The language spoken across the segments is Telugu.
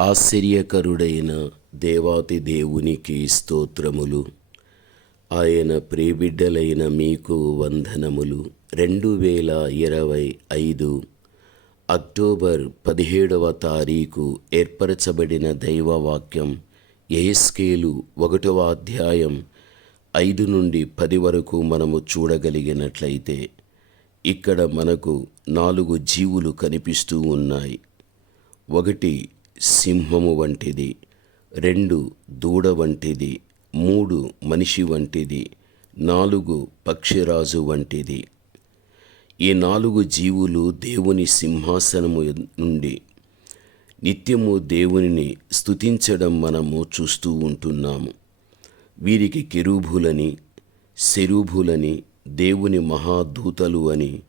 ఆశ్చర్యకరుడైన దేవాతి దేవునికి స్తోత్రములు. ఆయన ప్రేబిడ్డలైన మీకు వందనములు. రెండు వేల ఇరవై ఐదు అక్టోబర్ పదిహేడవ తారీఖు ఏర్పరచబడిన దైవవాక్యం ఏస్కేలు ఒకటవ అధ్యాయం ఐదు నుండి పది వరకు మనము చూడగలిగినట్లయితే ఇక్కడ మనకు నాలుగు జీవులు కనిపిస్తూ ఉన్నాయి. ఒకటి సింహము వంటిది రెండు దూడ వంటిది మూడు మనిషి వంటిది నాలుగు పక్షిరాజు వంటిది. ఈ నాలుగు జీవులు దేవుని సింహాసనము నుండి నిత్యము దేవునిని స్తుతించడం మనము చూస్తూ ఉంటున్నాము. వీరికి కెరూబులని శరూభులని దేవుని మహాదూతలు అని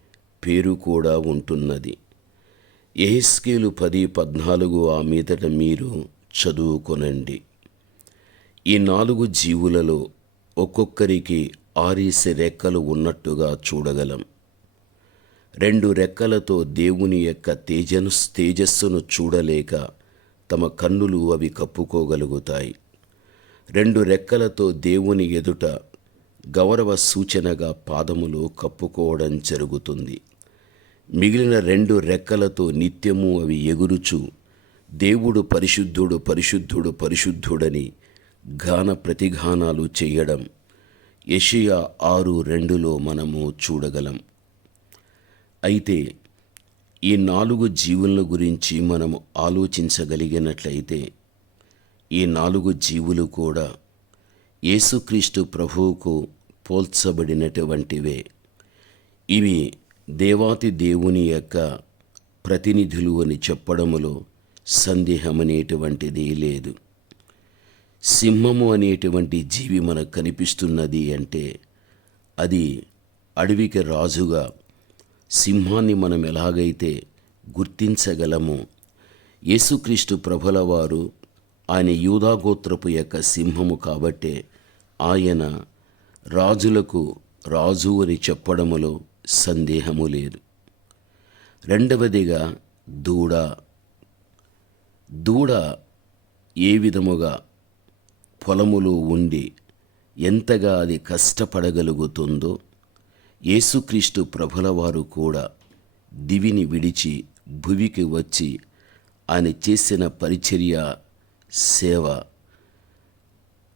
పేరు కూడా ఉంటున్నది. ఏస్కేలు పది పద్నాలుగు ఆ మీదట మీరు చదువుకొనండి. ఈ నాలుగు జీవులలో ఒక్కొక్కరికి ఆరేసి రెక్కలు ఉన్నట్టుగా చూడగలం. రెండు రెక్కలతో దేవుని యొక్క తేజను తేజస్సును చూడలేక తమ కన్నులు అవి కప్పుకోగలుగుతాయి. రెండు రెక్కలతో దేవుని ఎదుట గౌరవ సూచనగా పాదములు కప్పుకోవడం జరుగుతుంది. మిగిలిన రెండు రెక్కలతో నిత్యము అవి ఎగురుచు. దేవుడు పరిశుద్ధుడు పరిశుద్ధుడు పరిశుద్ధుడని గాన ప్రతిగానాలు చేయడం. యషియా ఆరు రెండులో మనము చూడగలం. అయితే ఈ నాలుగు జీవుల గురించి మనము ఆలోచించగలిగినట్లయితే ఈ నాలుగు జీవులు కూడా యేసుక్రీస్తు ప్రభువుకు పోల్చబడినటువంటివే. ఇవి దేవాతి దేవుని యొక్క ప్రతినిధులు అని చెప్పడములో సందేహమనేటువంటిది లేదు. సింహము అనేటువంటి జీవి మనకు కనిపిస్తున్నది అంటే అది అడవికి రాజుగా సింహాన్ని మనం ఎలాగైతే గుర్తించగలమో యేసుక్రీస్తు ప్రభుల వారు ఆయన యూదాగోత్రపు యొక్క సింహము కాబట్టే ఆయన రాజులకు రాజు అని చెప్పడములో సందేహము లేదు. రెండవదిగా దూడ. దూడ ఏ విధముగా పొలములో ఉండి ఎంతగా అది కష్టపడగలుగుతుందో యేసుక్రీస్తు ప్రభుల వారు కూడా దివిని విడిచి భువికి వచ్చి ఆయన చేసిన పరిచర్య సేవ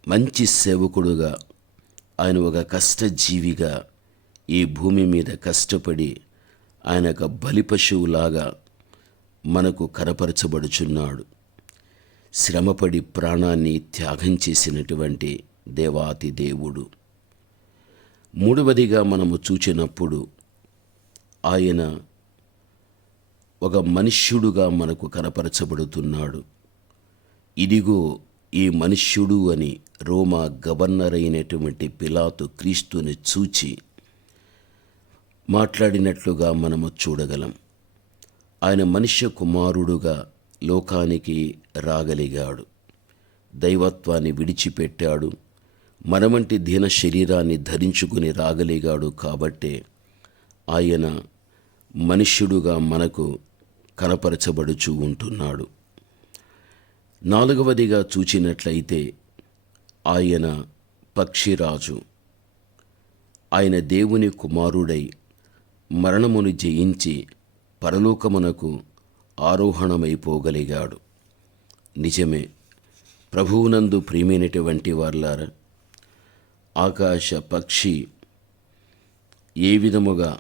మంచి సేవకుడుగా ఆయన ఒక కష్టజీవిగా ఈ భూమి మీద కష్టపడి ఆయన ఒక బలి పశువులాగా మనకు కనపరచబడుచున్నాడు. శ్రమపడి ప్రాణాన్ని త్యాగం చేసినటువంటి దేవాతి దేవుడు. మూడవదిగా మనము చూచినప్పుడు ఆయన ఒక మనుష్యుడుగా మనకు కనపరచబడుతున్నాడు. ఇదిగో ఈ మనుష్యుడు అని రోమా గవర్నర్ అయినటువంటి పిలాతు క్రీస్తుని చూచి మాట్లాడినట్లుగా మనము చూడగలం. ఆయన మనుష్య కుమారుడుగా లోకానికి రాగలిగాడు. దైవత్వాన్ని విడిచిపెట్టాడు. మనవంటి దీన శరీరాన్ని ధరించుకుని రాగలిగాడు కాబట్టే ఆయన మనుష్యుడుగా మనకు కనపరచబడుచు ఉంటున్నాడు. నాలుగవదిగా చూచినట్లయితే ఆయన పక్షిరాజు. ఆయన దేవుని కుమారుడై మరణమును జయించి పరలోకమునకు ఆరోహణమైపోగలిగాడు. నిజమే ప్రభువునందు ప్రియమైనటువంటి వార్లారా ఆకాశ పక్షి ఏ విధముగా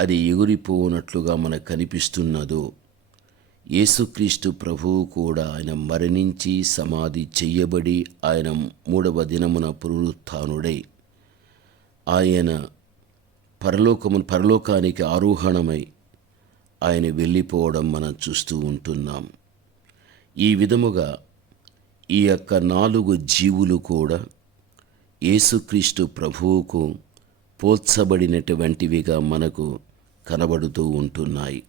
అది ఎగురిపోనట్లుగా మనకు కనిపిస్తున్నదో యేసుక్రీస్తు ప్రభువు కూడా ఆయన మరణించి సమాధి చెయ్యబడి ఆయన మూడవ దినమున పునరుత్థానుడై ఆయన పరలోకము పరలోకానికి ఆరోహణమై ఆయన వెళ్ళిపోవడం మనం చూస్తూ ఉంటున్నాం. ఈ విధముగా ఈ యొక్క నాలుగు జీవులు కూడా యేసుక్రీస్తు ప్రభువుకు పోల్చబడినటువంటివిగా మనకు కనబడుతూ ఉంటున్నాయి.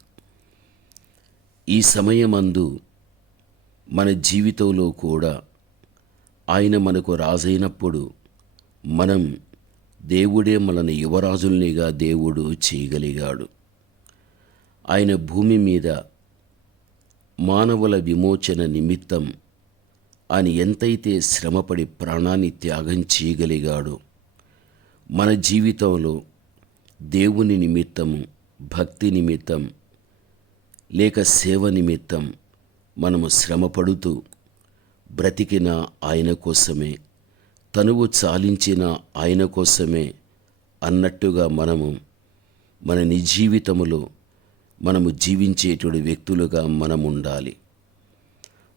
ఈ సమయమందు మన జీవితంలో కూడా ఆయన మనకు రాజైనప్పుడు మనం దేవుడే మనని యువరాజుల్నిగా దేవుడు చేయగలిగాడు. ఆయన భూమి మీద మానవుల విమోచన నిమిత్తం ఆయన ఎంతైతే శ్రమపడి ప్రాణాన్ని త్యాగం చేయగలిగాడో మన జీవితంలో దేవుని నిమిత్తము భక్తి నిమిత్తం లేక సేవ నిమిత్తం మనము శ్రమపడుతూ బ్రతికిన ఆయన కోసమే తనువు చాలించిన ఆయన కోసమే అన్నట్టుగా మనము మన నిజీవితములో మనము జీవించేటువంటి వ్యక్తులుగా మనం ఉండాలి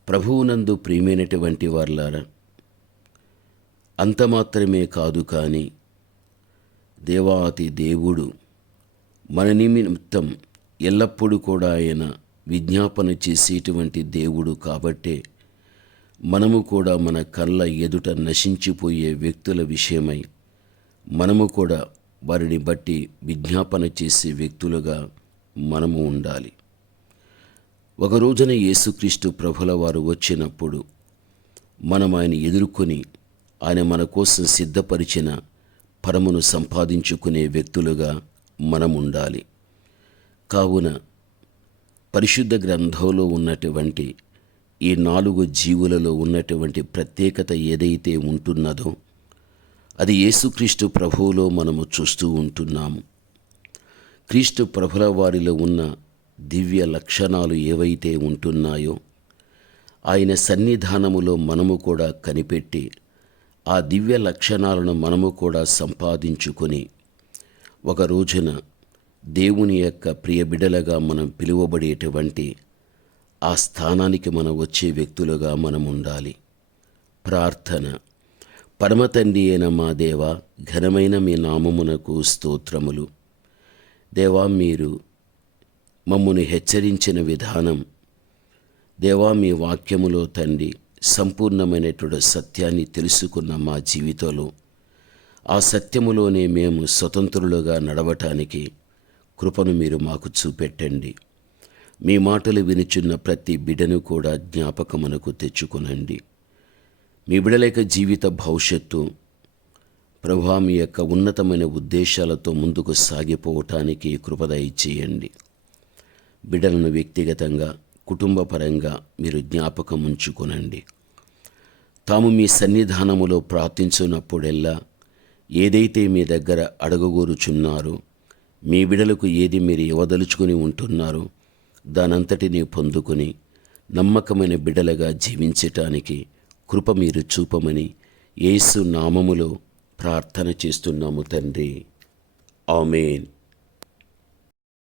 ప్రభువునందు ప్రియమైనటువంటి వార్లారా అంత మాత్రమే కాదు కానీ దేవాతి దేవుడు మన నిమిత్తం ఎల్లప్పుడూ కూడా ఆయన విజ్ఞాపన చేసేటువంటి దేవుడు కాబట్టే మనము కూడా మన కళ్ళ ఎదుట నశించిపోయే వ్యక్తుల విషయమై మనము కూడా వారిని బట్టి విజ్ఞాపన చేసే వ్యక్తులుగా మనము ఉండాలి. ఒక రోజున యేసుక్రీస్తు ప్రభుల వారు వచ్చినప్పుడు మనం ఆయన ఎదుర్కొని ఆయన మన కోసం సిద్ధపరిచిన పరమును సంపాదించుకునే వ్యక్తులుగా మనం ఉండాలి. కావున పరిశుద్ధ గ్రంథంలో ఉన్నటువంటి ఈ నాలుగు జీవులలో ఉన్నటువంటి ప్రత్యేకత ఏదైతే ఉంటున్నదో అది యేసుక్రీస్తు ప్రభువులో మనము చూస్తూ ఉంటున్నాము. క్రీస్తు ప్రభుల వారిలో ఉన్న దివ్య లక్షణాలు ఏవైతే ఉంటున్నాయో ఆయన సన్నిధానములో మనము కూడా కనిపెట్టి ఆ దివ్య లక్షణాలను మనము కూడా సంపాదించుకొని ఒక రోజున దేవుని యొక్క ప్రియ బిడలగా మనం పిలువబడేటువంటి ఆ స్థానానికి మనం వచ్చే వ్యక్తులుగా మనం ఉండాలి. ప్రార్థన. పరమ అయిన మా దేవ ఘనమైన మీ నామమునకు స్తోత్రములు. దేవా మీరు మమ్మను హెచ్చరించిన విధానం. దేవా మీ వాక్యములో తండ్రి సంపూర్ణమైనటువంటి సత్యాన్ని తెలుసుకున్న మా జీవితంలో ఆ సత్యములోనే మేము స్వతంత్రులుగా నడవటానికి కృపను మీరు మాకు చూపెట్టండి. మీ మాటలు వినుచున్న ప్రతి బిడను కూడా జ్ఞాపకమునకు తెచ్చుకొనండి. మీ బిడల యొక్క జీవిత భవిష్యత్తు ప్రభా మీ యొక్క ఉన్నతమైన ఉద్దేశాలతో ముందుకు సాగిపోవటానికి కృపదయ చేయండి. బిడలను వ్యక్తిగతంగా కుటుంబపరంగా మీరు జ్ఞాపకం ఉంచుకొనండి తాము మీ సన్నిధానములో ప్రార్థించున్నప్పుడెల్లా ఏదైతే మీ దగ్గర అడగగోరుచున్నారో మీ బిడలకు ఏది మీరు ఇవ్వదలుచుకుని ఉంటున్నారో దానంతటినీ పొందుకుని నమ్మకమైన బిడలగా జీవించటానికి కృప మీరు చూపమని యేసు నామములో ప్రార్థన చేస్తున్నాము తండ్రి. ఆమెన్.